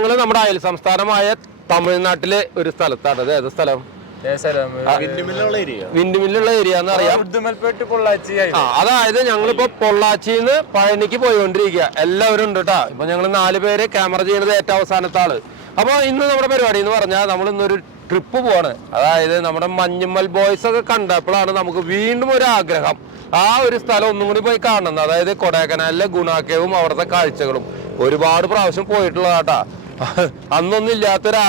ഞങ്ങൾ നമ്മുടെ അയൽ സംസ്ഥാനമായ തമിഴ്നാട്ടിലെ ഒരു സ്ഥലത്താണ്. അത് ഏത് സ്ഥലം? വിൻഡുമില്ലുള്ള ഏരിയ. എന്ന് അറിയാം. ആ അതായത് ഞങ്ങളിപ്പോ പൊള്ളാച്ചിന്ന് പഴനിക്ക് പോയിക്കൊണ്ടിരിക്കുക എല്ലാവരും ഉണ്ട് കേട്ടാ ഇപ്പൊ ഞങ്ങൾ നാല് പേര് ക്യാമറ ചെയ്യുന്നത് ഏറ്റവും അവസാനത്തെ ആൾ അപ്പൊ ഇന്ന് നമ്മുടെ പരിപാടി എന്ന് പറഞ്ഞാൽ നമ്മൾ ഇന്നൊരു ട്രിപ്പ് പോവാണ്. അതായത് നമ്മുടെ മഞ്ഞുമ്മൽ ബോയ്സ് ഒക്കെ കണ്ടപ്പോഴാണ് നമുക്ക് വീണ്ടും ഒരു ആഗ്രഹം. ആ ഒരു സ്ഥലം ഒന്നും കൂടി പോയി കാണുന്നത് അതായത് കൊടൈക്കനാലിലെ ഗുണാക്കേവും അവിടുത്തെ കാഴ്ചകളും ഒരുപാട് പ്രാവശ്യം പോയിട്ടുള്ളതാട്ടാ അന്നൊന്നും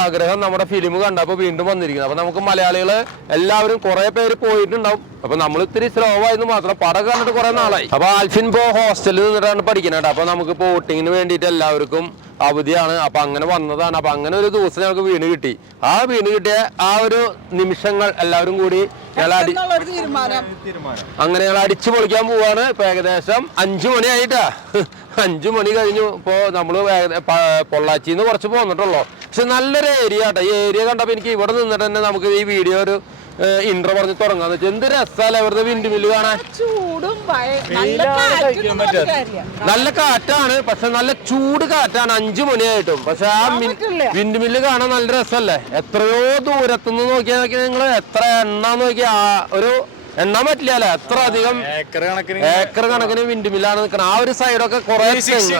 ആഗ്രഹം നമ്മുടെ ഫിലിം കണ്ടപ്പോൾ വീണ്ടും വന്നിരിക്കുന്നത് അപ്പൊ നമുക്ക് മലയാളികൾ എല്ലാവരും കുറെ പേര് പോയിട്ടുണ്ടാവും. അപ്പൊ നമ്മൾ ഇത്തിരി സ്ലോ ആയിരുന്നു മാത്രം പടം കണ്ടിട്ട് കുറെ നാളായി. അപ്പൊ ആൽഫിൻ ഇപ്പോ ഹോസ്റ്റലിൽ നിന്നിട്ടാണ് പഠിക്കുന്നത് അപ്പൊ നമുക്ക് വോട്ടിങ്ങിന് വേണ്ടിയിട്ട് എല്ലാവർക്കും അവധിയാണ്. അപ്പൊ അങ്ങനെ വന്നതാണ്. അപ്പൊ അങ്ങനെ ഒരു ദിവസം ഞങ്ങൾക്ക് വീണ് കിട്ടി. ആ വീണ് കിട്ടിയ ആ ഒരു നിമിഷങ്ങൾ എല്ലാവരും കൂടി അങ്ങനെ ഞങ്ങൾ അടിച്ചു പൊളിക്കാൻ പോവാണ് ഇപ്പൊ ഏകദേശം അഞ്ചു മണി ആയിട്ടാ. അഞ്ചു മണി കഴിഞ്ഞു. ഇപ്പോ നമ്മൾ പൊള്ളാച്ചിന്ന് കുറച്ച് പോന്നിട്ടുള്ളൂ. പക്ഷെ നല്ലൊരു ഏരിയ കേട്ടോ ഈ ഏരിയ കണ്ടപ്പോ എനിക്ക് ഇവിടെ നിന്നിട്ട് തന്നെ നമുക്ക് ഈ വീഡിയോ ഒരു ഇൻട്രോ പറഞ്ഞ് തുടങ്ങാന്ന് വെച്ചാൽ എന്ത് രസാല വെറുതെ വിൻഡ് മില്ല് കാണാൻ ചൂടും നല്ല കാറ്റാണ് പക്ഷെ നല്ല ചൂട് കാറ്റാണ്. അഞ്ചു മണിയായിട്ടും. പക്ഷെ ആ. വിൻഡ് മില്ല് കാണാൻ നല്ല രസമല്ലേ? എത്രയോ ദൂരത്തുനിന്ന് നോക്കിയാൽ നോക്കിയാൽ നിങ്ങൾ എത്ര എണ്ണ നോക്കിയാ ഒരു എണ്ണാൻ പറ്റില്ല എത്ര അധികം ഏക്കർ കണക്കിന് ഏക്കർ നിൽക്കണം ആ. ഒരു സൈഡൊക്കെ കുറെ തെങ്ങ്.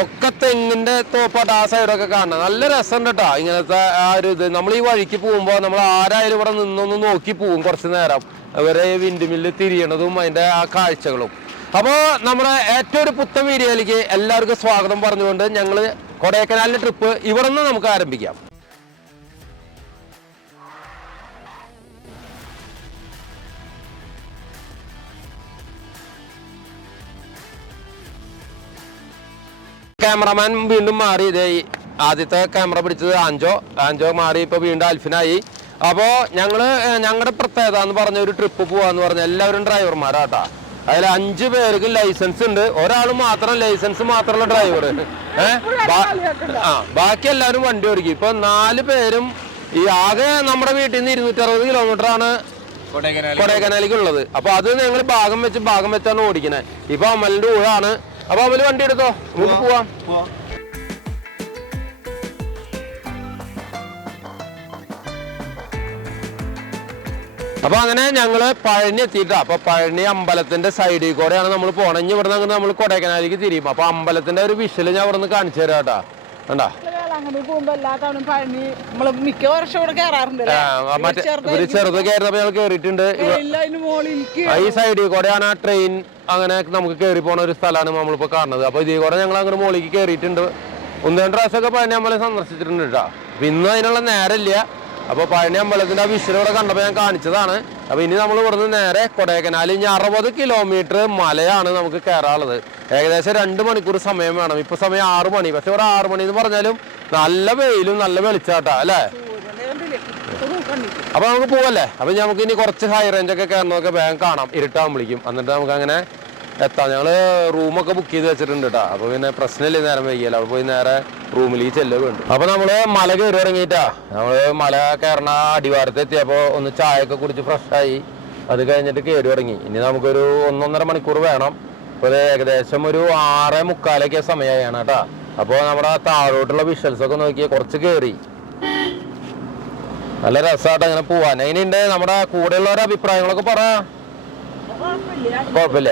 ഒക്കെ തെങ്ങിന്റെ തോപ്പാട്ട് ആ സൈഡൊക്കെ കാണണം. നല്ല രസമുണ്ട് കേട്ടോ ഇങ്ങനത്തെ ആ ഒരു ഇത്. നമ്മൾ ഈ വഴിക്ക് പോകുമ്പോൾ നമ്മൾ ആരായാലും ഇവിടെ നിന്നൊന്ന് നോക്കി പോകും കുറച്ച് നേരം. അവരെ വിൻഡ് മില്ല് തിരിയണതും അതിന്റെ ആ കാഴ്ചകളും. അപ്പോൾ നമ്മുടെ ഏറ്റവും ഒരു പുത്തൻ വീഡിയോയിലേക്ക് എല്ലാവർക്കും സ്വാഗതം പറഞ്ഞുകൊണ്ട് ഞങ്ങൾ കൊടൈക്കനാലിന്റെ ട്രിപ്പ് ഇവിടെ നിന്ന് നമുക്ക് ആരംഭിക്കാം. ക്യാമറമാൻ വീണ്ടും മാറി. ഇതേ ആദ്യത്തെ ക്യാമറ പിടിച്ചത് ആഞ്ചോ ആഞ്ചോ മാറി ഇപ്പൊ വീണ്ടും അൽഫിനായി. അപ്പോ ഞങ്ങൾ ഞങ്ങളുടെ പ്രത്യേകത എന്ന് പറഞ്ഞ ഒരു ട്രിപ്പ് പോവാന്ന് പറഞ്ഞ എല്ലാവരും ഡ്രൈവർമാരാട്ടാ അതിൽ അഞ്ചു പേർക്ക് ലൈസൻസ് ഉണ്ട്. ഒരാൾ മാത്രം ലൈസൻസ് മാത്രമുള്ള ഡ്രൈവർ ആ ബാക്കി എല്ലാവരും വണ്ടി ഓടിക്കും. ഇപ്പൊ നാല് പേരും ഈ ആകെ നമ്മുടെ വീട്ടിൽ നിന്ന് ഇരുന്നൂറ്റി അറുപത് കിലോമീറ്റർ ആണ് ഉള്ളത് അപ്പൊ അത് ഞങ്ങൾ ഭാഗം വെച്ച് ഭാഗം വെച്ചാണ് ഓടിക്കണേ. ഇപ്പൊ അമലിന്റെ ഊഴാണ്. അപ്പൊ അവർ വണ്ടി എടുത്തോ? നമുക്ക് പോവാം. അപ്പൊ അങ്ങനെ ഞങ്ങൾ പഴനി എത്തിയിട്ടാ. അപ്പൊ പഴനി അമ്പലത്തിന്റെ സൈഡിൽ കൂടെയാണ് നമ്മൾ പോണെങ്കിൽ ഇനി ഇവിടെ നിന്ന് നമ്മൾ കൊടൈക്കനാലിലേക്ക് തിരിയും. അപ്പൊ അമ്പലത്തിന്റെ ഒരു വിഷൽ ഞാൻ അവിടെ നിന്ന് കാണിച്ചു തരാം കേട്ടാ. കണ്ടാ? അങ്ങനെ മിക്ക വർഷം ഇവിടെ ചെറുതൊക്കെ ആയിരുന്നപ്പോ ഞങ്ങൾ കേറിയിട്ടുണ്ട്. ഈ സൈഡിൽ കൂടെയാണ് ആ ട്രെയിൻ അങ്ങനെ നമുക്ക് കയറി പോണ ഒരു സ്ഥലമാണ് നമ്മളിപ്പോ കാണുന്നത്. അപ്പൊ ഇതേ കൂടെ ഞങ്ങൾ അങ്ങനെ മുകളിലേക്ക് കയറിയിട്ടുണ്ട് ഒന്ന് രണ്ട് പ്രാവശ്യമൊക്കെ പഴനി അമ്പലം സന്ദർശിച്ചിട്ടുണ്ട് കേട്ടോ ഇന്ന് അതിനുള്ള നേരമില്ല. അപ്പൊ പഴനി അമ്പലത്തിന്റെ ആ വിഷയം ഇവിടെ കണ്ടപ്പോൾ ഞാൻ കാണിച്ചതാണ്. അപ്പൊ ഇനി നമ്മൾ ഇവിടുന്ന് നേരെ കൊടൈക്കനാൽ ഇനി അറുപത് കിലോമീറ്റർ മലയാണ് നമുക്ക് കയറാനുള്ളത് ഏകദേശം രണ്ട് മണിക്കൂർ സമയം വേണം. ഇപ്പൊ സമയം ആറ് മണി. പക്ഷെ ഇവിടെ ആറ് മണി എന്ന് പറഞ്ഞാലും നല്ല വെയിലും നല്ല വെളിച്ചാട്ടാ അല്ലേ? അപ്പൊ നമുക്ക് പോവല്ലേ? അപ്പൊ നമുക്ക് ഇനി കുറച്ച് ഹൈ റേഞ്ച് ഒക്കെ കയറണമൊക്കെ വേഗം കാണാം. ഇരുട്ടാകുമ്പോഴേക്കും എന്നിട്ട് നമുക്ക് അങ്ങനെ എത്താം. ഞങ്ങൾ റൂമൊക്കെ ബുക്ക് ചെയ്ത് വെച്ചിട്ടുണ്ട് കേട്ടോ അപ്പൊ പിന്നെ പ്രശ്നമില്ല നേരം വൈകിയല്ലോ അവിടെ പോയി നേരെ റൂമിലേക്ക് ചെല്ലുക വേണ്ടു അപ്പൊ നമ്മൾ മല കയറി ഇറങ്ങിയിട്ടാ. നമ്മൾ മല കയറണ അടിവാരത്ത് എത്തിയപ്പോ ഒന്ന് ചായയൊക്കെ ഒക്കെ കുടിച്ച് ഫ്രഷായി ആയി. അത് കഴിഞ്ഞിട്ട് കയറി ഇറങ്ങി. ഇനി നമുക്കൊരു ഒന്നൊന്നര മണിക്കൂർ വേണം. അപ്പൊ ഏകദേശം ഒരു ആറ് മുക്കാലൊക്കെ സമയമാണ് കേട്ടാ അപ്പൊ നമ്മുടെ താഴോട്ടുള്ള ഒക്കെ നോക്കി കുറച്ച് കയറി നല്ല രസമായിട്ട് അങ്ങനെ പോവാൻ. അതിനുണ്ട് നമ്മുടെ കൂടെയുള്ളവരുടെ അഭിപ്രായങ്ങളൊക്കെ പറ. കുഴപ്പമില്ല.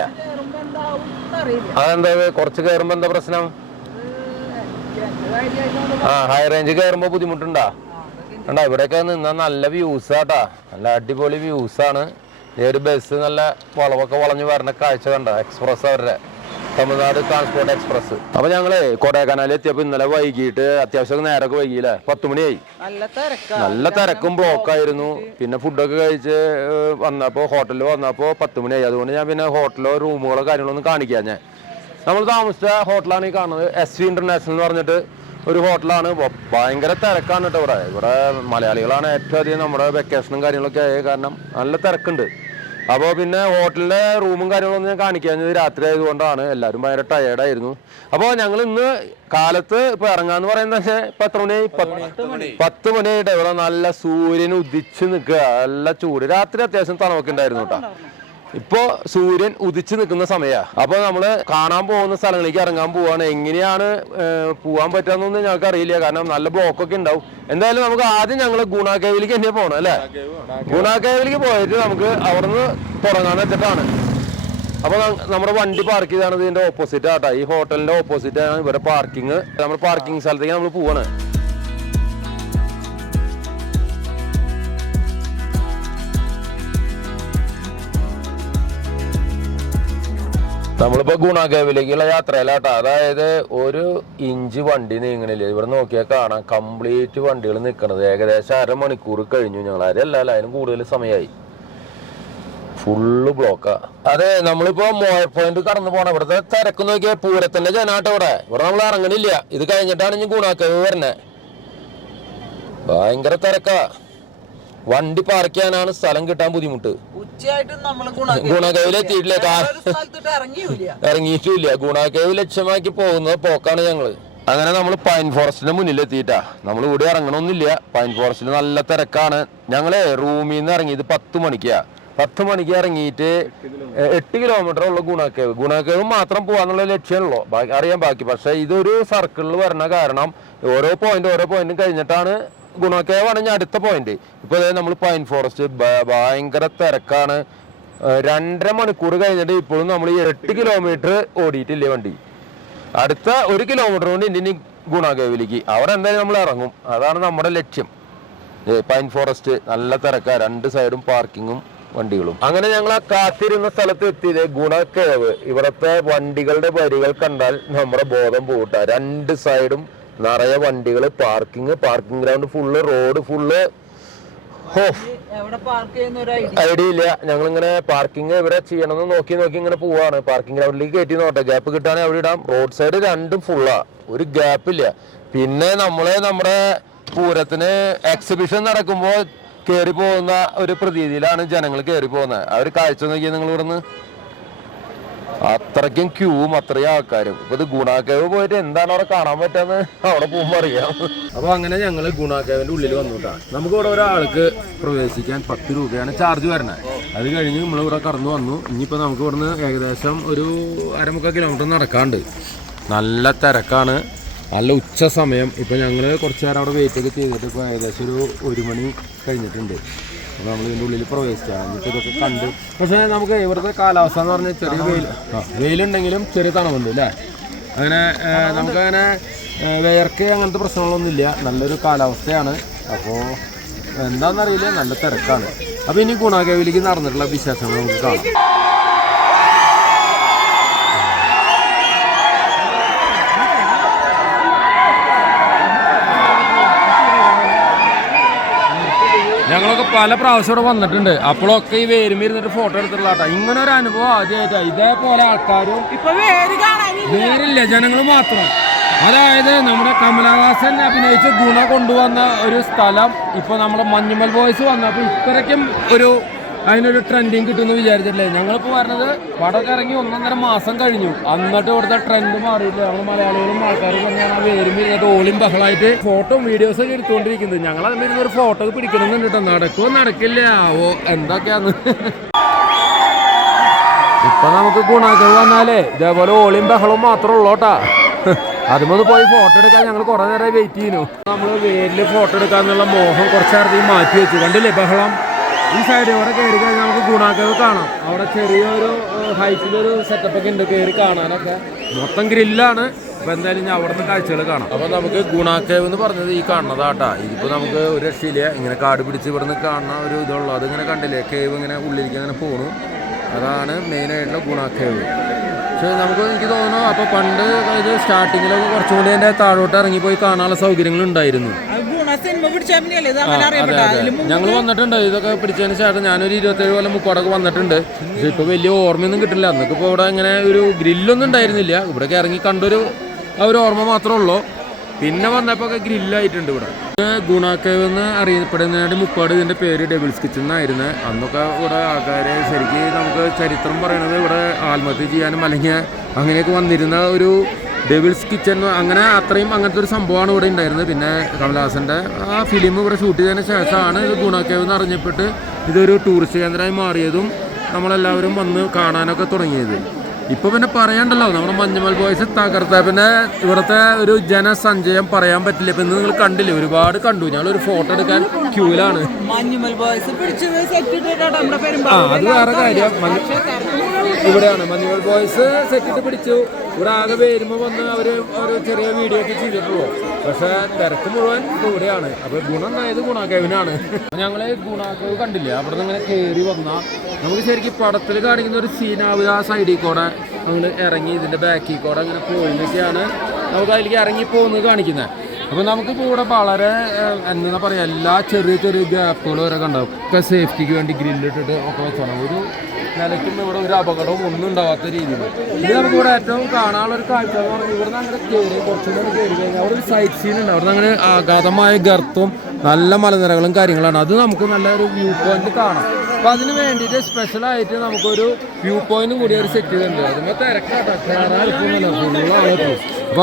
അതെന്താ കുറച്ച് കയറുമ്പോ എന്താ പ്രശ്നം? ആ ഹൈ റേഞ്ച് കയറുമ്പോ ബുദ്ധിമുട്ടുണ്ടാ. ഉണ്ടാ ഇവിടെയൊക്കെ നിന്നാ നല്ല വ്യൂസ് ആട്ടാ. നല്ല അടിപൊളി വ്യൂസ് ആണ്. ഈ ഒരു ബസ് നല്ല വളവൊക്കെ വളഞ്ഞു വരുന്ന കാഴ്ച കണ്ട? എക്സ്പ്രസ് അവരുടെ. തമിഴ്നാട് ട്രാൻസ്പോർട്ട് എക്സ്പ്രസ് അപ്പൊ ഞങ്ങൾ കൊടൈക്കനാലിൽ എത്തിയപ്പോ ഇന്നലെ വൈകിട്ട് അത്യാവശ്യം നേരൊക്കെ വൈകിയില്ലേ? പത്ത് മണിയായി. നല്ല തിരക്കാ. ബ്ലോക്കായിരുന്നു പിന്നെ ഫുഡൊക്കെ കഴിച്ച് വന്നപ്പോ ഹോട്ടലിൽ വന്നപ്പോ പത്ത് മണിയായി. അതുകൊണ്ട് ഞാൻ പിന്നെ ഹോട്ടലോ റൂമുകളോ കാര്യങ്ങളൊന്നും കാണിക്കാം ഞാൻ നമ്മൾ താമസിച്ച ഹോട്ടലാണ് ഈ കാണുന്നത് എസ് വി ഇന്റർനാഷണൽ എന്ന് പറഞ്ഞിട്ട് ഒരു ഹോട്ടലാണ് ഭയങ്കര തിരക്കാണ് കേട്ടോ ഇവിടെ. ഇവിടെ മലയാളികളാണ് ഏറ്റവും അധികം നമ്മുടെ വെക്കേഷനും കാര്യങ്ങളൊക്കെ ആയ കാരണം നല്ല തിരക്കുണ്ട്. അപ്പോൾ പിന്നെ ഹോട്ടലിലെ റൂമും കാര്യങ്ങളൊന്നും ഞാൻ കാണിക്കാഞ്ഞത് രാത്രി ആയതുകൊണ്ടാണ്. എല്ലാവരും ഭയങ്കര ടയേർഡായിരുന്നു അപ്പോൾ ഞങ്ങൾ ഇന്ന് കാലത്ത് ഇപ്പൊ ഇറങ്ങാന്ന് പറയുന്നത് ഇപ്പൊ എത്ര മണിയായി പത്ത് പത്ത് മണിയായിട്ട് ഇവിടെ നല്ല സൂര്യൻ ഉദിച്ച് നിൽക്കുക. നല്ല ചൂട്. രാത്രി അത്യാവശ്യം തണവൊക്കെ ഉണ്ടായിരുന്നു കേട്ടോ. ഇപ്പോ സൂര്യൻ ഉദിച്ചു നിൽക്കുന്ന സമയമാണ് അപ്പൊ നമ്മൾ കാണാൻ പോകുന്ന സ്ഥലങ്ങളിലേക്ക് ഇറങ്ങാൻ പോവാണ്. എങ്ങനെയാണ് പോവാൻ പറ്റാന്നൊന്നും ഞങ്ങൾക്ക് അറിയില്ല. കാരണം നല്ല ബ്ലോക്ക് ഒക്കെ ഉണ്ടാവും. എന്തായാലും നമുക്ക് ആദ്യം ഞങ്ങൾ ഗുണാക്കേവിലേക്ക് തന്നെ പോകണം അല്ലേ? ഗുണാക്കേവിലേക്ക് പോയിട്ട് നമുക്ക് അവിടുന്ന് തുടങ്ങാന്ന് വെച്ചിട്ടാണ്. അപ്പൊ നമ്മുടെ വണ്ടി പാർക്ക് ചെയ്താണ് ഇതിന്റെ ഓപ്പോസിറ്റ് ആട്ടാ. ഈ ഹോട്ടലിന്റെ ഓപ്പോസിറ്റ് ആണ് ഇവരുടെ പാർക്കിംഗ് നമ്മുടെ പാർക്കിംഗ് സ്ഥലത്തേക്ക് നമ്മൾ പോവാണ്. നമ്മളിപ്പോ ഗുണാകേവിലേക്കുള്ള യാത്രയിലാട്ടോ. അതായത് ഒരു ഇഞ്ച് വണ്ടി നീങ്ങണില്ല? ഇവിടെ നോക്കിയാൽ കാണാം. കംപ്ലീറ്റ് വണ്ടികൾ നിൽക്കണത് ഏകദേശം അരമണിക്കൂർ കഴിഞ്ഞു ഞങ്ങൾ. അരല്ല അതിനും കൂടുതൽ സമയമായി ഫുള്ള് ബ്ലോക്കാ അതെ നമ്മളിപ്പോ മോയർ പോയിന്റ് കടന്നു പോണ. ഇവിടുത്തെ തിരക്ക് നോക്കിയാൽ പൂരത്തിന്റെ ജനാട്ടോ ഇവിടെ. ഇവിടെ നമ്മൾ ഇറങ്ങണില്ല. ഇത് കഴിഞ്ഞിട്ടാണ് ഇനി ഗുണാക്കേവ് വരണേ. ഭയങ്കര തിരക്കാ. വണ്ടി പാർക്ക് ചെയ്യാനാണ് സ്ഥലം കിട്ടാൻ ബുദ്ധിമുട്ട്. ഉച്ചയായിട്ട് നമ്മൾ ഇറങ്ങിയിട്ടില്ല. ഗുണാക്കേവ് ലക്ഷ്യമാക്കി പോകുന്നത് പോക്കാണ് ഞങ്ങൾ. അങ്ങനെ നമ്മൾ പൈൻ ഫോറസ്റ്റിന്റെ മുന്നിൽ എത്തിയിട്ടാ നമ്മൾ ഇവിടെ ഇറങ്ങണമെന്നില്ല പൈൻ ഫോറസ്റ്റിൽ നല്ല തിരക്കാണ്. ഞങ്ങളെ റൂമിൽ നിന്ന് ഇറങ്ങിയത് പത്ത് മണിക്കാ. പത്ത് മണിക്ക് ഇറങ്ങിയിട്ട് എട്ട് കിലോമീറ്റർ ഉള്ള ഗുണാക്കേവ് ഗുണാക്കേവ് മാത്രം പോകാന്നുള്ള ലക്ഷ്യമുള്ളൂ അറിയാൻ ബാക്കി. പക്ഷെ ഇതൊരു സർക്കിളിൽ വരണ കാരണം ഓരോ പോയിന്റ് ഓരോ പോയിന്റും കഴിഞ്ഞിട്ടാണ് ഗുണാക്കേവാണ് ഞാൻ അടുത്ത പോയിന്റ് ഇപ്പൊ നമ്മൾ പൈൻ ഫോറസ്റ്റ് ഭയങ്കര തിരക്കാണ്. രണ്ടര മണിക്കൂർ കഴിഞ്ഞിട്ട് ഇപ്പോഴും നമ്മൾ എട്ട് കിലോമീറ്റർ ഓടിയിട്ടില്ലേ വണ്ടി? അടുത്ത ഒരു കിലോമീറ്റർ കൊണ്ട് ഇനി ഗുണാകേവിലേക്ക്. അവിടെ എന്തായാലും നമ്മൾ ഇറങ്ങും. അതാണ് നമ്മുടെ ലക്ഷ്യം. പൈൻ ഫോറസ്റ്റ് നല്ല തിരക്കാ. രണ്ട് സൈഡും പാർക്കിങ്ങും വണ്ടികളും. അങ്ങനെ ഞങ്ങൾ ആ കാത്തിരുന്ന സ്ഥലത്ത് എത്തിയത് ഗുണക്കേവ് ഇവിടത്തെ വണ്ടികളുടെ വരികൾ കണ്ടാൽ നമ്മുടെ ബോധം പോകട്ടെ രണ്ട് സൈഡും നിറയെ വണ്ടികൾ parking parking ground full road full idea? ഇല്ല. ഞങ്ങൾ ഇങ്ങനെ പാർക്കിംഗ് ഇവിടെ ചെയ്യണമെന്ന് നോക്കി നോക്കി ഇങ്ങനെ പോവാണ്. പാർക്കിംഗ് ഗ്രൗണ്ടിലേക്ക് കയറ്റി നോട്ടെ ഗ്യാപ്പ് കിട്ടാണെങ്കിൽ അവിടെ ഇടാം. റോഡ് സൈഡ് രണ്ടും ഫുള്ളാ ഒരു ഗ്യാപ്പ് ഇല്ല. പിന്നെ നമ്മൾ നമ്മുടെ പൂരത്തിന് എക്സിബിഷൻ നടക്കുമ്പോൾ കേറി പോകുന്ന ഒരു പ്രതീതിയിലാണ് ജനങ്ങൾ കേറി പോകുന്നത്. ആ ഒരു കാഴ്ച നോക്കിയാൽ നിങ്ങൾ ഇവിടുന്ന്. അത്രയ്ക്കും ക്യൂവും അത്രയും ആൾക്കാരും. ഇപ്പൊ ഇത് ഗുണാക്കേവ് പോയിട്ട് എന്താണ് അവിടെ കാണാൻ പറ്റാന്ന് അവിടെ പോകുമ്പോ അറിയാം. അപ്പൊ അങ്ങനെ ഞങ്ങൾ ഗുണാക്കേവിന്റെ ഉള്ളിൽ വന്നുട്ടാ. നമുക്ക് ഇവിടെ ഒരാൾക്ക് പ്രവേശിക്കാൻ പത്ത് രൂപയാണ് ചാർജ് വരണത് അത് കഴിഞ്ഞ് നമ്മൾ ഇവിടെ കടന്നു വന്നു. ഇനിയിപ്പോ നമുക്ക് ഇവിടുന്ന് ഏകദേശം ഒരു അരമുക്കാൽ കിലോമീറ്റർ നടക്കാണ്ട്. നല്ല തിരക്കാണ്. നല്ല ഉച്ച സമയം. ഇപ്പോൾ ഞങ്ങൾ കുറച്ച് നേരം അവിടെ വെയിറ്റ് ഒക്കെ ചെയ്തിട്ട് ഇപ്പോൾ ഏകദേശം ഒരു ഒരു മണി കഴിഞ്ഞിട്ടുണ്ട്. അപ്പോൾ നമ്മൾ ഇതിന്റെ ഉള്ളിൽ പ്രവേശിച്ചാണ് എന്നിട്ട് ഇതൊക്കെ കണ്ട് പക്ഷേ നമുക്ക് ഇവിടുത്തെ കാലാവസ്ഥ എന്ന് പറഞ്ഞാൽ ചെറിയ വെയിൽ. വെയിലുണ്ടെങ്കിലും ചെറിയ തണവുണ്ട് അല്ലേ? അങ്ങനെ നമുക്കങ്ങനെ വേർക്ക് അങ്ങനത്തെ പ്രശ്നങ്ങളൊന്നുമില്ല നല്ലൊരു കാലാവസ്ഥയാണ്. അപ്പോൾ എന്താണെന്നറിയില്ല നല്ല തിരക്കാണ്. അപ്പോൾ ഇനി ഗുണാകേവിലേക്ക് നടന്നിട്ടുള്ള വിശേഷങ്ങൾ നമുക്ക് കാണാം. പല പ്രാവശ്യം ഇവിടെ വന്നിട്ടുണ്ട്. അപ്പോഴൊക്കെ ഈ വേരുമ്പ് ഇരുന്നിട്ട് ഫോട്ടോ എടുത്തിട്ടുള്ള ഇങ്ങനെ ഒരു അനുഭവം ആദ്യമായിട്ടാണ് ഇതേപോലെ ആൾക്കാരും വേറില്ല ജനങ്ങൾ മാത്രം. അതായത് നമ്മുടെ കമലഹാസൻ അഭിനയിച്ച ഗുണ കൊണ്ടുവന്ന ഒരു സ്ഥലം ഇപ്പൊ നമ്മുടെ മഞ്ഞുമൽ ബോയ്സ് വന്നപ്പോൾ ഇത്രയ്ക്കും ഒരു അതിനൊരു ട്രെൻഡിങ് കിട്ടുമെന്ന് വിചാരിച്ചിട്ടില്ലേ? ഞങ്ങളിപ്പോൾ പറഞ്ഞത് പടമൊക്കെ ഇറങ്ങി ഒന്നൊന്നര മാസം കഴിഞ്ഞു. എന്നിട്ട് ഇവിടുത്തെ ട്രെൻഡ് മാറിയില്ല ഞങ്ങൾ മലയാളികളും ആൾക്കാരും തന്നെയാണ് ആ വേരും ഓളിയും ബഹളമായിട്ട് ഫോട്ടോ വീഡിയോസ് ഒക്കെ എടുത്തുകൊണ്ടിരിക്കുന്നത് ഞങ്ങൾ അതിൽ ഒരു ഫോട്ടോ പിടിക്കണം പിടിക്കണമെന്നുണ്ട് കേട്ടോ നടക്കുമോ നടക്കില്ല. ഓ എന്തൊക്കെയാന്ന്. ഇപ്പൊ നമുക്ക് ഗുണാക്കൾ വന്നാലേ ഇതേപോലെ ഓളിയും ബഹളവും മാത്രമേ ഉള്ളൂട്ടാ അതുമൊന്ന് പോയി ഫോട്ടോ എടുക്കാൻ ഞങ്ങൾ കുറെ നേരം വെയിറ്റ് ചെയ്യുന്നു നമ്മൾ വേരിൽ ഫോട്ടോ എടുക്കാന്നുള്ള മോഹം കുറച്ചേരത്തേക്ക് മാറ്റി വെച്ചു. കണ്ടില്ലേ ബഹളം? ഈ സൈഡിൽ കൂടെ കയറി കഴിഞ്ഞാൽ നമുക്ക് ഗുണാക്കവ് കാണാം. അവിടെ ചെറിയൊരു ഹൈറ്റിലൊരു സെറ്റപ്പ് ഒക്കെ ഉണ്ട് കയറി കാണാനൊക്കെ. മൊത്തം ഗ്രില്ലാണ്. അപ്പൊ എന്തായാലും ഞാൻ അവിടുന്ന് കാഴ്ചകൾ കാണാം. അപ്പൊ നമുക്ക് ഗുണാക്കേവ് എന്ന് പറഞ്ഞത് ഈ കാണുന്നതാട്ടാ. ഇതിപ്പോ നമുക്ക് ഒരു രക്ഷയില്ല. ഇങ്ങനെ കാട് പിടിച്ച് ഇവിടുന്ന് കാണുന്ന ഒരു ഇതുള്ളൂ. അതിങ്ങനെ കണ്ടില്ലേ? കേവ് ഇങ്ങനെ ഉള്ളിലേക്ക് അങ്ങനെ പോണു. അതാണ് മെയിൻ ആയിട്ടുള്ള ഗുണാക്കേവ് പക്ഷേ നമുക്ക് എനിക്ക് തോന്നുന്നു അപ്പോൾ പണ്ട് ഇത് സ്റ്റാർട്ടിങ്ങിലൊക്കെ കുറച്ചും കൂടി അതിന്റെ താഴോട്ട് ഇറങ്ങിപ്പോയി കാണാനുള്ള സൗകര്യങ്ങൾ ഉണ്ടായിരുന്നു. അങ്ങനെ ഞങ്ങൾ വന്നിട്ടുണ്ട്. ഇതൊക്കെ പിടിച്ചതിന് ശേഷം ഞാനൊരു ഇരുപത്തേഴ് കൊല്ലം മുക്കോടൊക്കെ വന്നിട്ടുണ്ട്. ഇപ്പൊ വലിയ ഓർമ്മയൊന്നും കിട്ടില്ല. അന്നൊക്കെ ഇപ്പോൾ ഇവിടെ ഇങ്ങനെ ഒരു ഗ്രില്ലൊന്നും ഉണ്ടായിരുന്നില്ല. ഇവിടെയൊക്കെ ഇറങ്ങി കണ്ടൊരു ആ ഒരു ഓർമ്മ മാത്രമേ ഉള്ളൂ. പിന്നെ വന്നപ്പോൾ ഒക്കെ ഗ്രില്ലായിട്ടുണ്ട് ഇവിടെ. ഗുണാക്കേവ് എന്ന് അറിയപ്പെടുന്നതിനായിട്ട് മുപ്പാട് ഇതിന്റെ പേര് ഡെബിൾസ് കിച്ചൺ എന്നായിരുന്നു. അന്നൊക്കെ ഇവിടെ ആൾക്കാർ ശരിക്കും നമുക്ക് ചരിത്രം പറയണത് ഇവിടെ ആത്മഹത്യ ചെയ്യാനും അല്ലെങ്കിൽ അങ്ങനെയൊക്കെ വന്നിരുന്ന ഒരു ഡെവിൾസ് കിച്ചൻ അങ്ങനെ അത്രയും അങ്ങനത്തെ ഒരു സംഭവമാണ് ഇവിടെ ഉണ്ടായിരുന്നത്. പിന്നെ കമലഹാസന്റെ ആ ഫിലിം ഇവിടെ ഷൂട്ട് ചെയ്തതിന് ശേഷമാണ് ഇത് ഗുണക്കേവ് എന്ന് അറിഞ്ഞപ്പെട്ട് ഇതൊരു ടൂറിസ്റ്റ് കേന്ദ്രമായി മാറിയതും നമ്മളെല്ലാവരും വന്ന് കാണാനൊക്കെ തുടങ്ങിയത്. ഇപ്പൊ പിന്നെ പറയണ്ടല്ലോ നമ്മുടെ മഞ്ഞുമൽ ബോയ്സ് തകർത്ത പിന്നെ ഇവിടുത്തെ ഒരു ജനസഞ്ചയം പറയാൻ പറ്റില്ല. ഇപ്പൊ ഇന്ന് നിങ്ങൾ കണ്ടില്ലേ ഒരുപാട് കണ്ടു. ഞങ്ങൾ ഒരു ഫോട്ടോ എടുക്കാൻ ക്യൂലാണ് ആ അത് വേറെ കാര്യം. ഇവിടെയാണ് മഞ്ഞുമൽ ബോയ്സ് സെറ്റിട്ട് പിടിച്ചു. ഇവിടെ ആകെ വരുമ്പോൾ വന്ന് അവർ ഒരു ചെറിയ വീഡിയോ ഒക്കെ ചെയ്തിട്ടുള്ളൂ. പക്ഷെ തിരക്ക് മുഴുവൻ ദൂരെയാണ് അപ്പൊ ഗുണം ഉണ്ടായത് ഗുണാക്കേവിനാണ് ഞങ്ങൾ ഗുണാക്കേവ് കണ്ടില്ലേ? അവിടെ നിന്ന് ഇങ്ങനെ കയറി വന്നാൽ നമുക്ക് ശരിക്കും പടത്തിൽ കാണിക്കുന്ന ഒരു സീനാവ് ആ സൈഡിൽ കൂടെ നമ്മൾ ഇറങ്ങി ഇതിന്റെ ബാക്കിൽ കൂടെ അങ്ങനെ പോയിന്നൊക്കെയാണ് നമുക്ക് അതിലേക്ക് ഇറങ്ങി പോകുന്നത് കാണിക്കുന്നത് അപ്പോൾ നമുക്കിപ്പോൾ കൂടെ വളരെ എന്താ പറയുക എല്ലാ ചെറിയ ചെറിയ ഗ്യാപ്പുകളും വരെ കണ്ടാവും ഒക്കെ സേഫ്റ്റിക്ക് വേണ്ടി ഗ്രില്ലിട്ടിട്ട് ഒക്കെ വെച്ചാണ്. ഒരു നിലയ്ക്കും ഇവിടെ ഒരു അപകടവും ഒന്നും ഉണ്ടാവാത്ത രീതിയിൽ. ഇത് നമുക്ക് ഇവിടെ ഏറ്റവും കാണാനുള്ള ഒരു കാഴ്ച എന്ന് പറഞ്ഞാൽ ഇവിടുന്ന് അങ്ങനെ കയറി കുറച്ചും കൂടി കയറി കഴിഞ്ഞാൽ അവിടെ ഒരു സൈറ്റ് സീൻ ഉണ്ട്. അവിടെ അങ്ങനെ അഗാധമായ ഗർത്തവും നല്ല മലനിരകളും കാര്യങ്ങളാണ്. അത് നമുക്ക് നല്ലൊരു വ്യൂ പോയിന്റ് കാണാം. അപ്പോൾ അതിന് വേണ്ടിയിട്ട് സ്പെഷ്യലായിട്ട് നമുക്കൊരു വ്യൂ പോയിന്റും കൂടി അവർ സെറ്റ് ചെയ്തിട്ടുണ്ട്. അതിന് തിരക്കാട്ടോ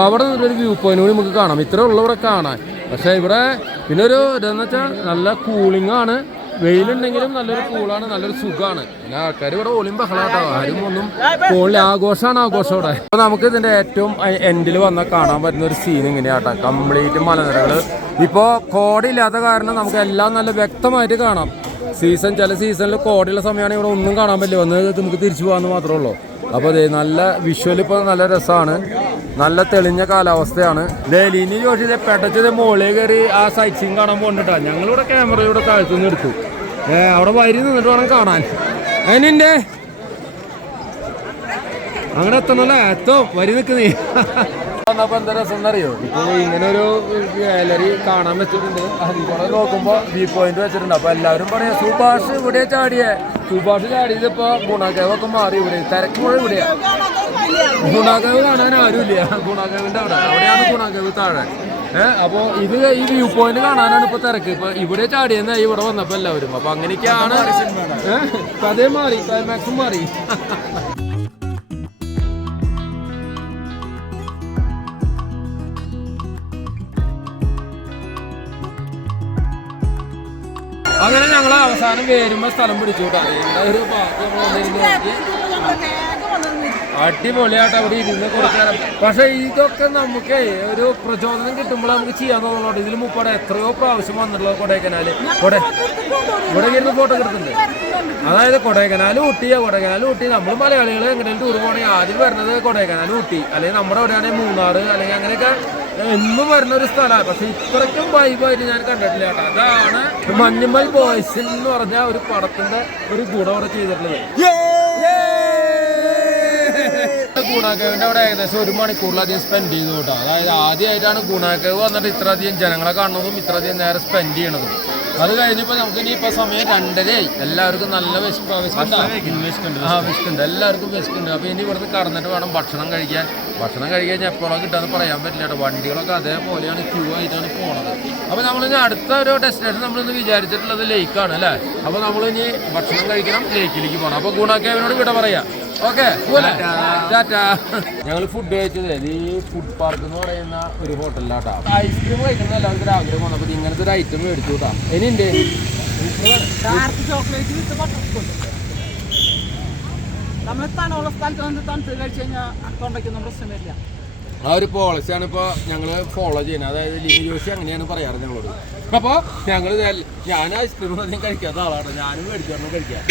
അവിടെ നിന്നൊരു വ്യൂ പോയിന്റ് കൂടി നമുക്ക് കാണാം. ഇത്രേ ഉള്ളൂ ഇവിടെ കാണാൻ. പക്ഷെ ഇവിടെ പിന്നെ ഒരു ഇതെന്ന് വെച്ചാൽ നല്ല കൂളിംഗ് ആണ്. വെയിലുണ്ടെങ്കിലും നല്ലൊരു കൂളാണ് നല്ലൊരു സുഖമാണ് പിന്നെ ആൾക്കാർ ഇവിടെ ഓളിയും ബഹളാട്ടോ. ആരും ഒന്നും പോളിൽ ആഘോഷമാണ് ആഘോഷം ഇവിടെ. അപ്പൊ നമുക്ക് ഇതിന്റെ ഏറ്റവും എൻഡിൽ വന്നാൽ കാണാൻ പറ്റുന്ന ഒരു സീൻ ഇങ്ങനെയാട്ടോ. കംപ്ലീറ്റ് മലനിരകൾ. ഇപ്പോ കോടില്ലാത്ത കാരണം നമുക്ക് എല്ലാം നല്ല വ്യക്തമായിട്ട് കാണാം. സീസൺ ചില സീസണിൽ കോടിയുള്ള സമയമാണ് ഇവിടെ ഒന്നും കാണാൻ പറ്റില്ല. വന്ന് നമുക്ക് തിരിച്ചു പോകാന്ന് മാത്രമേ ഉള്ളൂ. അപ്പോൾ അതെ നല്ല വിഷ്വൽ ഇപ്പോൾ നല്ല രസമാണ് നല്ല തെളിഞ്ഞ കാലാവസ്ഥയാണ്. ഡൽഹിന് ചോദിച്ചത് പെട്ടച്ചത് മുകളിൽ കയറി ആ സൈറ്റ് സീൻ കാണാൻ പോകണ്ടിട്ടാ. ഞങ്ങളിവിടെ ക്യാമറയിലൂടെ താഴ്ത്തുനിന്ന് എടുത്തു. അവിടെ വരി നിന്നിട്ട് വേണം കാണാൻ. അതിനെ അങ്ങനെ എത്തണല്ലേ എത്തും വരി നിൽക്കുന്നേ വന്നപ്പോ എന്താ രസം എന്നറിയോ ഇപ്പൊ ഇങ്ങനെ ഒരു ഗാലറി കാണാൻ വെച്ചിട്ടുണ്ട് അതിൽ കൂടെ നോക്കുമ്പോ വ്യൂ പോയിന്റ് വെച്ചിട്ടുണ്ട്. അപ്പൊ എല്ലാവരും പറയാ സുഭാഷ് ഇവിടെ ചാടിയേ. സുഭാഷ് ചാടിയത് ഇപ്പൊ ഗുണാകേവൊക്കെ മാറി ഇവിടെ. തിരക്ക് മുഴുവൻ ഇവിടെയാ. ഗുണാകേവ് കാണാൻ ആരുമില്ല. ഗുണാകേവിന്റെ അവിടെ. അവിടെയാണ് ഗുണാകേവ് താഴെ. ഏഹ് അപ്പൊ ഇത് ഈ വ്യൂ പോയിന്റ് കാണാനാണ് ഇപ്പൊ തിരക്ക്. ഇപ്പൊ ഇവിടെ ചാടിയെന്ന് ഇവിടെ വന്നപ്പോ എല്ലാവരും. അപ്പൊ അങ്ങനെയൊക്കെയാണ് കഥയും മാറി ക്ലൈമാക്സും മാറി. അങ്ങനെ ഞങ്ങൾ അവസാനം വരുമ്പോ സ്ഥലം പിടിച്ചു കേട്ടോ. എന്താ ഒരു പാർട്ടി നോക്കി. അടിപൊളിയായിട്ട് അവിടെ ഇരുന്ന് കൊടുക്കാൻ പക്ഷെ ഇതൊക്കെ നമുക്ക് ഒരു പ്രചോദനം കിട്ടുമ്പോൾ നമുക്ക് ചെയ്യാൻ തോന്നുന്നുണ്ട്. ഇതിൽ മുപ്പടെ എത്രയോ പ്രാവശ്യം വന്നിട്ടുള്ള കൊടൈക്കനാല്. കൊടെ ഇവിടെ ഇരുന്ന് ഫോട്ടോ എടുത്തിട്ടുണ്ട്. അതായത് കൊടൈക്കനാൽ ഊട്ടി കൊടൈക്കനാൽ ഊട്ടി. നമ്മൾ മലയാളികൾ എങ്ങനെയും ടൂർ പോകണമെങ്കിൽ ആദ്യം വരുന്നത് കൊടൈക്കനാൽ ഊട്ടി. അല്ലെങ്കിൽ നമ്മുടെ എവിടെയാണെങ്കിൽ മൂന്നാർ അല്ലെങ്കിൽ അങ്ങനെയൊക്കെ എന്നും വരുന്ന ഒരു സ്ഥലമാണ് പക്ഷെ ഇത്രയ്ക്കും വൈബായിട്ട് ഞാൻ കണ്ടിട്ടില്ല കേട്ടോ. അതാണ് മഞ്ഞുമൽ ബോയ്സ് എന്ന് പറഞ്ഞ ഒരു പടത്തിന്റെ ഒരു ഗുണം അവിടെ ചെയ്തിട്ടുള്ളത്. ഗുണാക്കേവിന്റെ അവിടെ ഏകദേശം ഒരു മണിക്കൂറിലധികം സ്പെൻഡ് ചെയ്തു കേട്ടോ. അതായത് ആദ്യമായിട്ടാണ് ഗുണാക്കേവ് വന്നിട്ട് ഇത്രയധികം ജനങ്ങളെ കാണുന്നതും ഇത്രയധികം നേരം സ്പെൻഡ് ചെയ്യണതും. അത് കഴിഞ്ഞപ്പോൾ നമുക്ക് ഇനി ഇപ്പൊ സമയം രണ്ടരയായി. എല്ലാവർക്കും നല്ല വിശപ്പ് വിശക്കുണ്ട് ആ വിശക്കുണ്ട് എല്ലാവർക്കും വിശക്കുണ്ട് അപ്പൊ ഇനി ഇവിടുന്ന് കടന്നിട്ട് വേണം ഭക്ഷണം കഴിക്കാൻ. ഭക്ഷണം കഴിക്കാൻ എപ്പോഴാണ് കിട്ടാന്ന് പറയാൻ പറ്റില്ല കേട്ടോ. വണ്ടികളൊക്കെ അതേപോലെയാണ് ക്യൂ ആയിട്ടാണ് പോണത്. അപ്പൊ നമ്മളിനി അടുത്ത ഒരു ഡെസ്റ്റിനേഷൻ നമ്മളിന്ന് വിചാരിച്ചിട്ടുള്ളത് ലേക്കാണ് അല്ലേ? അപ്പൊ നമ്മളിനി ഭക്ഷണം കഴിക്കണം ലേക്കിലേക്ക് പോകണം അപ്പൊ ഗുണാക്കേവിനോട് വിട പറയാ. ഓക്കെ ഞങ്ങൾ ഫുഡ് കഴിച്ചത്. ഈ ഫുഡ് പാർക്ക് എന്ന് പറയുന്ന ഒരു ഹോട്ടലിലാട്ടാ ഐസ്ക്രീം കഴിക്കുന്ന എല്ലാവർക്കും ഒരു ആഗ്രഹം വന്നപ്പോൾ ഇങ്ങനത്തെ ഒരു ഐറ്റം മേടിച്ചു കൂട്ടാ ബട്ടർസ്കോച്ച് നമ്മൾ തണുള്ള സ്ഥലത്ത് വന്ന് തണുത്ത് കഴിച്ചു കഴിഞ്ഞാൽ തൊണ്ടയ്ക്കൊന്നും പ്രശ്നം വരില്ല ആ ഒരു പോളിസിയാണ് ഇപ്പോൾ ഞങ്ങൾ ഫോളോ ചെയ്യുന്നത്. അതായത് ലിമി ജോഷി അങ്ങനെയാണ് പറയാറ് ഞങ്ങളോട്. അപ്പോൾ ഞങ്ങൾ ഞാൻ ഐസ്ക്രീം അധികം കഴിക്കാത്ത ആളാണ്. ഞാനും മേടിച്ചു കഴിക്കാം.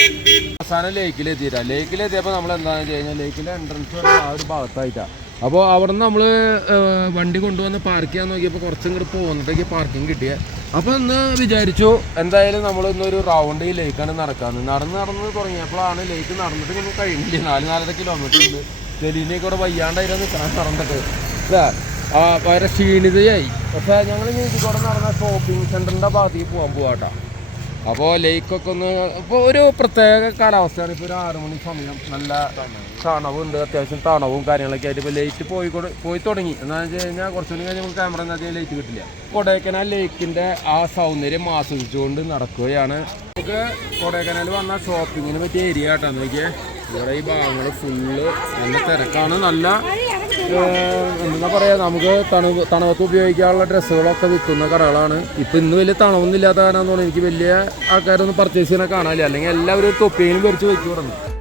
അവസാനം ലേക്കിലെത്തിയിട്ടാ ലേക്കിലെത്തിയപ്പോൾ നമ്മൾ എന്താണെന്ന് വെച്ച് കഴിഞ്ഞാൽ ലേക്കിലെ എൻട്രൻസ് ആ ഒരു ഭാഗത്തായിട്ടാ. അപ്പോൾ നിന്ന് നമ്മൾ വണ്ടി കൊണ്ടുവന്ന് പാർക്ക് ചെയ്യാൻ നോക്കിയപ്പോൾ കുറച്ചും കൂടി പോകുന്നിട്ടേക്ക് പാർക്കിംഗ് കിട്ടിയ. അപ്പോൾ ഇന്ന് വിചാരിച്ചു എന്തായാലും നമ്മൾ ഇന്നൊരു റൗണ്ട് ഈ ലേക്കാണ് നടക്കാന്ന്. നടന്ന് നടന്ന് തുടങ്ങിയപ്പോഴാണ് ലേക്ക് നടന്നിട്ട് നമുക്ക് കഴിയുന്നില്ല. നാല് നാലര കിലോമീറ്റർ ഉണ്ട്. ഡൽഹിയിലേക്ക് ഇവിടെ വയ്യാണ്ടായിരുന്നു നിൽക്കണം നടന്നിട്ട് അല്ലേ വളരെ ക്ഷീണിതയായി. പക്ഷേ ഞങ്ങൾ ഇതിലൂടെ നടന്ന ഷോപ്പിംഗ് സെന്ററിന്റെ ഭാഗത്തേക്ക് പോകാൻ പോവാട്ടോ അപ്പോൾ ലേക്കൊക്കെ ഒന്ന് ഇപ്പോൾ ഒരു പ്രത്യേക കാലാവസ്ഥയാണ്. ഇപ്പോൾ ഒരു ആറ് മണി സമയം നല്ല തണവുണ്ട് അത്യാവശ്യം തണവും കാര്യങ്ങളൊക്കെ ആയിട്ട്. ഇപ്പോൾ ലേറ്റ് പോയി പോയി തുടങ്ങി. എന്താണെന്ന് വെച്ച് കഴിഞ്ഞാൽ കുറച്ചുകൂടി കഴിഞ്ഞ് നമുക്ക് ക്യാമറ അധികം ലേറ്റ് കിട്ടില്ല. കൊടൈക്കനാൽ ലേക്കിന്റെ ആ സൗന്ദര്യം ആസ്വദിച്ചുകൊണ്ട് നടക്കുകയാണ്. നമുക്ക് കൊടൈക്കനാൽ വന്ന ഷോപ്പിങ്ങിന് പറ്റിയ ഏരിയ കേട്ടോ നോക്കിയേ. ഇവിടെ ഈ ഭാഗങ്ങൾ ഫുള്ള് നല്ല തിരക്കാണ്. നല്ല എന്താ പറയുക നമുക്ക് തണുപ്പ് തണുപ്പത്ത് ഉപയോഗിക്കാനുള്ള ഡ്രസ്സുകളൊക്കെ വിൽക്കുന്ന കടകളാണ്. ഇപ്പം ഇന്ന് വലിയ തണവൊന്നും ഇല്ലാത്ത കാരണം എനിക്ക് വലിയ ആൾക്കാരൊന്നും പർച്ചേസ് ചെയ്യാൻ കാണാനില്ല. അല്ലെങ്കിൽ എല്ലാവരും തൊപ്പിയിലും പറിച്ച് വെച്ച് തുടങ്ങും.